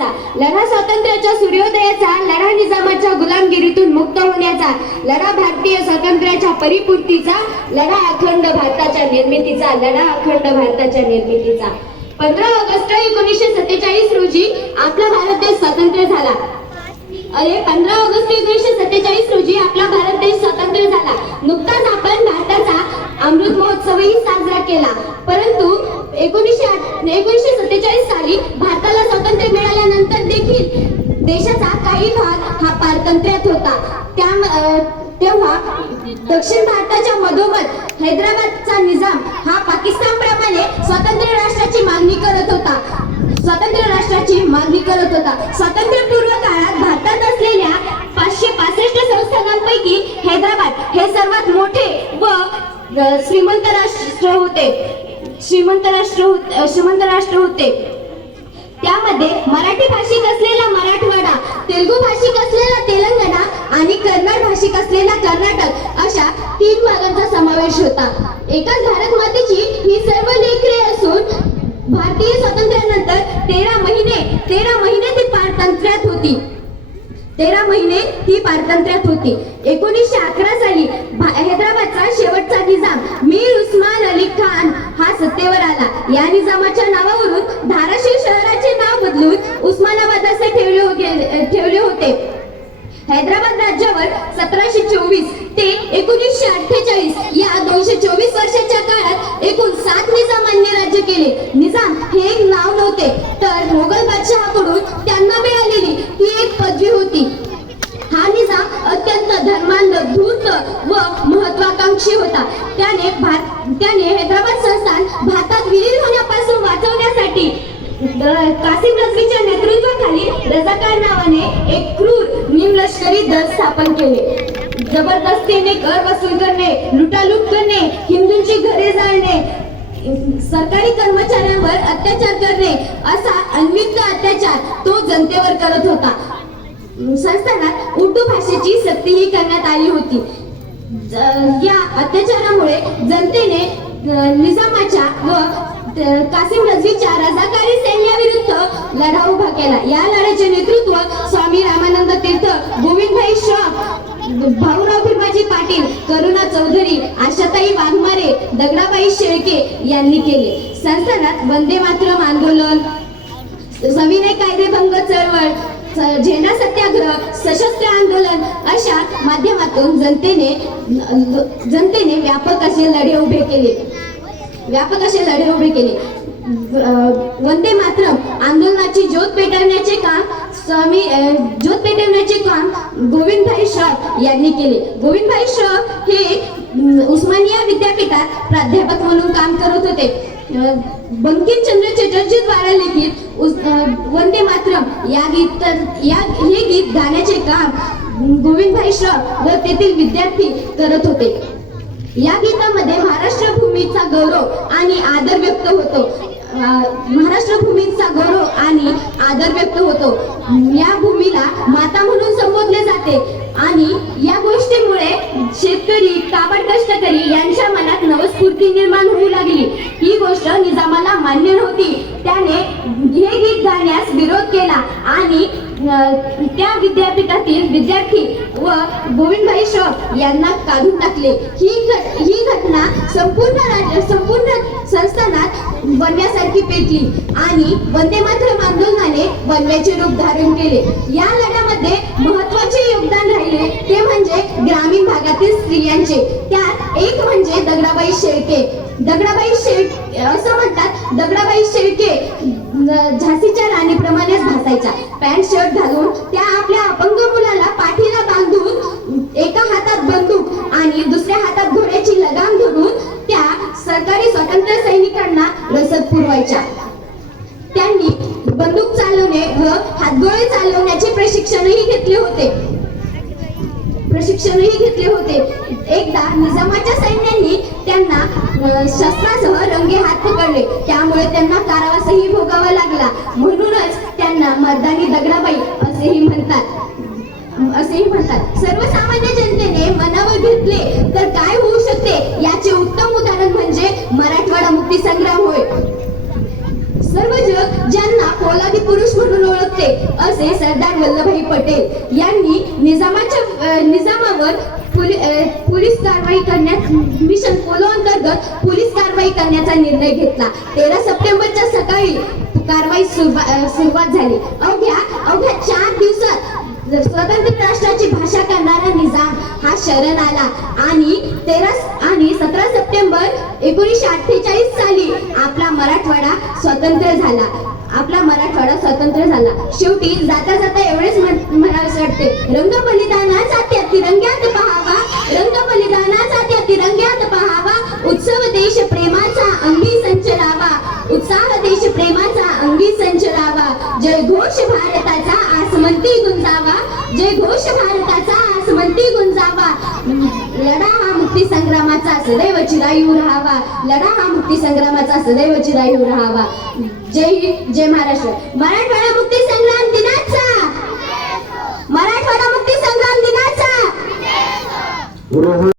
लढा स्वातंत्र्याच्या सूर्योदयाचा, लढा निजामाच्या गुलामगिरीतून मुक्त होण्याचा, लढा भारतीय स्वातंत्र्याच्या परिपूर्तीचा, लढा अखंड भारताच्या निर्मितीचा, लढा अखंड भारताच्या निर्मितीचा. 15 ऑगस्ट 1947 रोजी आपला भारत देश स्वतंत्र झाला. 15 ऑगस्ट 1947 रोजी आपला भारत देश स्वतंत्र झाला. नुकताच आपण भारताचा अमृत महोत्सवही साजरा केला. परंतु 1947 साली भारताला स्वातंत्र्य मिळाल्यानंतर देखील देशाचा काही भाग हा पारतंत्र्यात होता. तेव्हा दक्षिण भारताच्या मधोमध हैदराबादचा निजाम हा पाकिस्तानप्रमाणे स्वतंत्र राष्ट्राची मागणी करत होता. स्वातंत्र्यपूर्व काळात भारतात असलेल्या 565 संस्थानांपैकी हैदराबाद हे सर्वात मोठे व श्रीमंत राष्ट्र होते. त्यामध्ये मराठी भाषिक असलेला मराठवाडा, तेलुगू भाषिक असलेला तेलंगणा आणि कन्नड भाषिक असलेला कर्नाटक अशा 3 भागांचा समावेश होता. एकाच भारत मातेची ही सर्व लेकरे असून भारतीय स्वातंत्र्यानंतर 13 महिने ती पारतंत्र्यात होती. 1911 साली हैदराबादचा शेवटचा निजाम मीर उस्मान अली खान हा सत्तेवर आला. या निजामाच्या नावावरून धाराशिव शहराचे नाव बदलून उस्मानाबाद असे ठेवले होते. हैदराबाद राज्यावर 1724 ते 1948 या 224 वर्षाच्या काळात एकूण 7 निजामांनी राज्य केले. निजाम हे एक नाव नव्हते, तर मोगल बादशहाकडून त्यांना मिळालेली ही एक पदवी होती. हा निजाम अत्यंत धर्मांध, धूर्त व महत्वाकांक्षी होता. त्याने हैदराबाद संस्थान भारतात विलीन होण्यापासून वाचवण्यासाठी कासिम रजवीच्या नेतृत्वाखाली रजाकार नावाने एक क्रूर निमलष्करी दल स्थापन केले. जबरदस्तीने कर वसूल करणे, लुटालूट करणे, हिंदूंची घरे जाळणे, सरकारी कर्मचाऱ्यांवर अत्याचार करणे असा अनवित अत्याचार तो जनतेवर करत होता. संस्थानात उर्दू भाषेची सक्तीही करण्यात आली होती. या अत्याचारामुळे जनतेने निजामाच्या व कासिम रजवीच्या रजाकारी सैन्याविरुद्ध लढा उभा केला. या लढ्याचे नेतृत्व स्वामी रामानंद तीर्थ, गोविंदभाई श्रॉफ, भाऊराव भिमाजी पाटील, करुणा चौधरी, आशाताई वाघमारे, दगडाबाई शेळके यांनी केले. संस्थानात वंदे मातरम आंदोलन, सविनय कायदेभंग चळवळ, झेंडा सत्याग्रह, सशस्त्र आंदोलन अशा माध्यमातून जनतेने व्यापक असे लढे उभे केले. वंदे मातरम आंदोलनाची ज्योत पेटवण्याचे काम गोविंदभाई श्रॉफ यांनी केले. गोविंदभाई श्रॉफ हे उस्मानिया विद्यापीठात प्राध्यापक म्हणून काम करत होते. बंकिमचंद्र चटर्जी द्वारा लिखित वंदे मातरम हे गीत गाण्याचे काम गोविंदभाई श्रॉफ व तेथील विद्यार्थी करत होते. या गीतामध्ये महाराष्ट्र भूमीचा गौरव आणि आदर व्यक्त होतो. या भूमीला माता म्हणून संबोधले जाते आणि या गोष्टीमुळे शेतकरी, काबड कष्टकरी यांच्या मनात नवस्फूर्ती निर्माण होऊ लागली. ही गोष्ट निजामाला मान्य नव्हती. त्याने हे गीत गाण्यास विरोध केला आणि त्या विद्यापीठातील विद्यार्थी व गोविंदभाई श्रॉफ यांना काढून टाकले. ही घटना संपूर्ण संस्थानात वन्यासारखी पेटली आणि वंदे मातरम आंदोलनाने वन्याचे रूप धारण केले. या लढ्यामध्ये महत्त्वाचे योगदान राहिले ते म्हणजे ग्रामीण भागातील स्त्रियांचे. त्यात एक म्हणजे दगडाबाई शेळके असं म्हणतात. दगडाबाई शेळके झाशीच्या राणीप्रमाणेच भासायच्या. पॅन्ट शर्ट घालून त्या आपल्या अपंग मुलाला पाठीला बांधून एका हातात बंदूक आणि दुसऱ्या हातात घोड्याची लगाम धरून त्या सरकारी स्वातंत्र्य सैनिकांना रसद पुरवायच्या. त्यांनी बंदूक चालवणे व हातगोळे चालवण्याचे प्रशिक्षणही घेतले होते. एकदा निजामाच्या सैन्यांनी त्यांना शस्त्रासह रंगे हात पकडले. त्यामुळे त्यांना कारावासही भोगावा लागला. म्हणूनच त्यांना मर्दानी दगडाबाई असेही म्हणतात. सर्वसामान्य जनतेने मनावर घेतले तर काय होऊ शकते याचे उत्तम उदाहरण म्हणजे मराठवाडा मुक्ती संग्राम होय. सर्व जग ज्यांना पोलादी पुरुष म्हणून ओळखते असे सरदार वल्लभभाई पटेल यांनी निजामावर पोलीस कारवाई करण्यात मिशन पोलो अंतर्गत पोलीस कारवाई करण्याचा निर्णय घेतला. 13 सप्टेंबरच्या सकाळी कारवाई सुरुवात झाली. अवघ्या 4 दिवसात स्वतंत्र राष्ट्राची भाषा करणारा निजाम हा शरण आला आणि 17 सप्टेंबर 1948 साली आपला मराठवाडा स्वतंत्र झाला. शेवटी जाता जाता एवढेच म्हणावेसे वाटते, रंग बलिदानाचा त्या तिरंग्यात पहावा, रंग बलिदानाचा त्या तिरंग्यात पहावा, उत्सव देश प्रेमाचा अंगी संचलावा, उत्साह देश प्रेमाचा अंगी संचलावा, जय घोष भारताचा आसमंती गुंजावा, जय घोष भारताचा आसमंती गुंजावा, लढा हा मुक्ती संग्रामाचा सदैव चिरायू राहावा, लढा हा मुक्ती संग्रामाचा सदैव चिरायू राहावा. जय हिंद, जय महाराष्ट्र. मराठवाडा मुक्ती संग्राम दिनाचा, मराठवाडा मुक्ती संग्राम दिनाचा